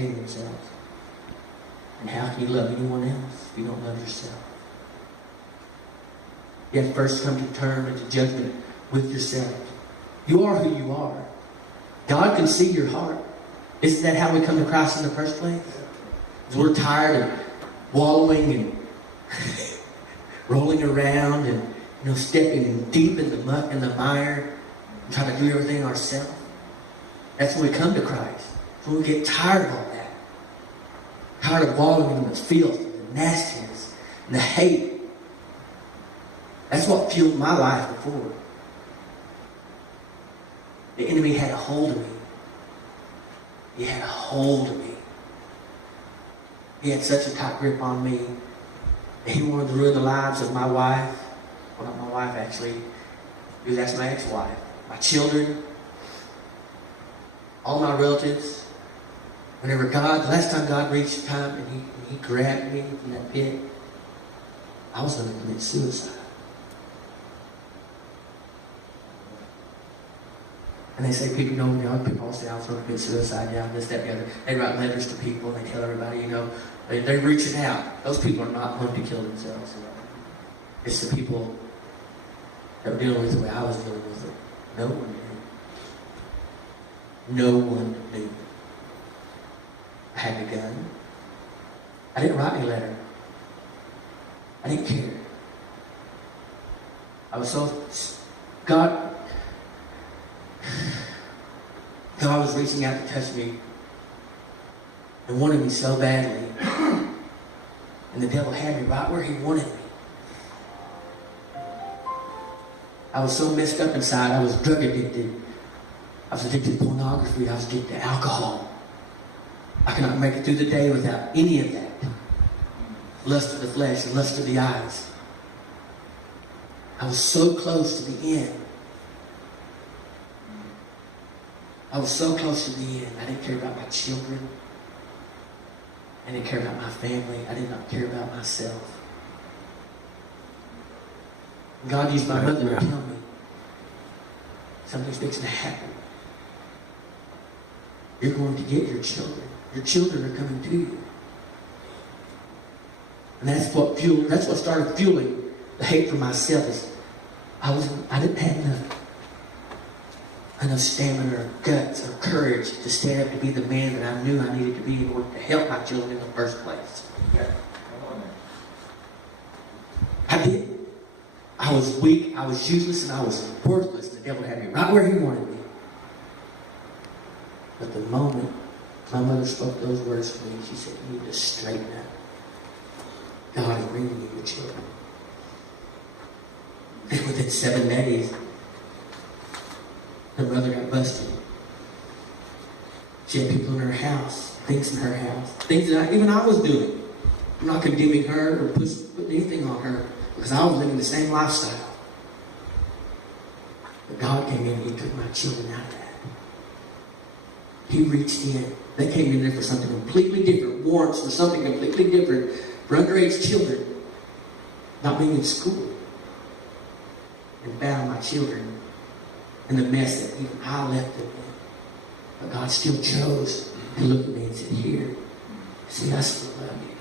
hating themselves. And how can you love anyone else if you don't love yourself? You have to first come to terms and to judgment with yourself. You are who you are. God can see your heart. Isn't that how we come to Christ in the first place? Because we're tired of wallowing and rolling around and stepping deep in the muck and the mire and trying to do everything ourselves. That's when we come to Christ. That's when we get tired of all that. Tired of wallowing in the filth, the nastiness, and the hate. That's what fueled my life before. The enemy had a hold of me. He had a hold of me. He had such a tight grip on me that he wanted to ruin the lives of my wife. Well, not my wife, actually. Because that's my ex-wife. My children. All my relatives. Whenever the last time God reached time and he grabbed me from that pit, I was going to commit suicide. And they say, people all say I was going to commit suicide, this, that, the other. They write letters to people and they tell everybody, they're reaching out. Those people are not going to kill themselves. It's the people that were dealing with the way I was dealing with it. No one knew. No one knew. I had a gun. I didn't write any letter. I didn't care. I was so... God was reaching out to touch me and wanted me so badly. And the devil had me right where he wanted me. I was so messed up inside. I was drug addicted. I was addicted to pornography. I was addicted to alcohol. I could not make it through the day without any of that. Lust of the flesh and lust of the eyes. I was so close to the end. I was so close to the end. I didn't care about my children. I didn't care about my family. I did not care about myself. God used my mother to tell me something's fixing to happen. You're going to get your children. Your children are coming to you. And that's what started fueling the hate for myself. Is I didn't have enough stamina or guts or courage to stand up to be the man that I knew I needed to be in order to help my children in the first place. I didn't. I was weak, I was useless, and I was worthless. The devil had me right where he wanted me. But the moment my mother spoke those words to me, she said, you need to straighten up. God is bringing you your children. And within 7 days, her mother got busted. She had people in her house, things in her house, things that even I was doing. I'm not condemning her or putting anything on her because I was living the same lifestyle. But God came in and He took my children out of that. He reached in. They came in there for something completely different. Warrants for something completely different. For underage children not being in school. And found my children in the mess that even I left them in. But God still chose to look at me and said, here, see, I still love you.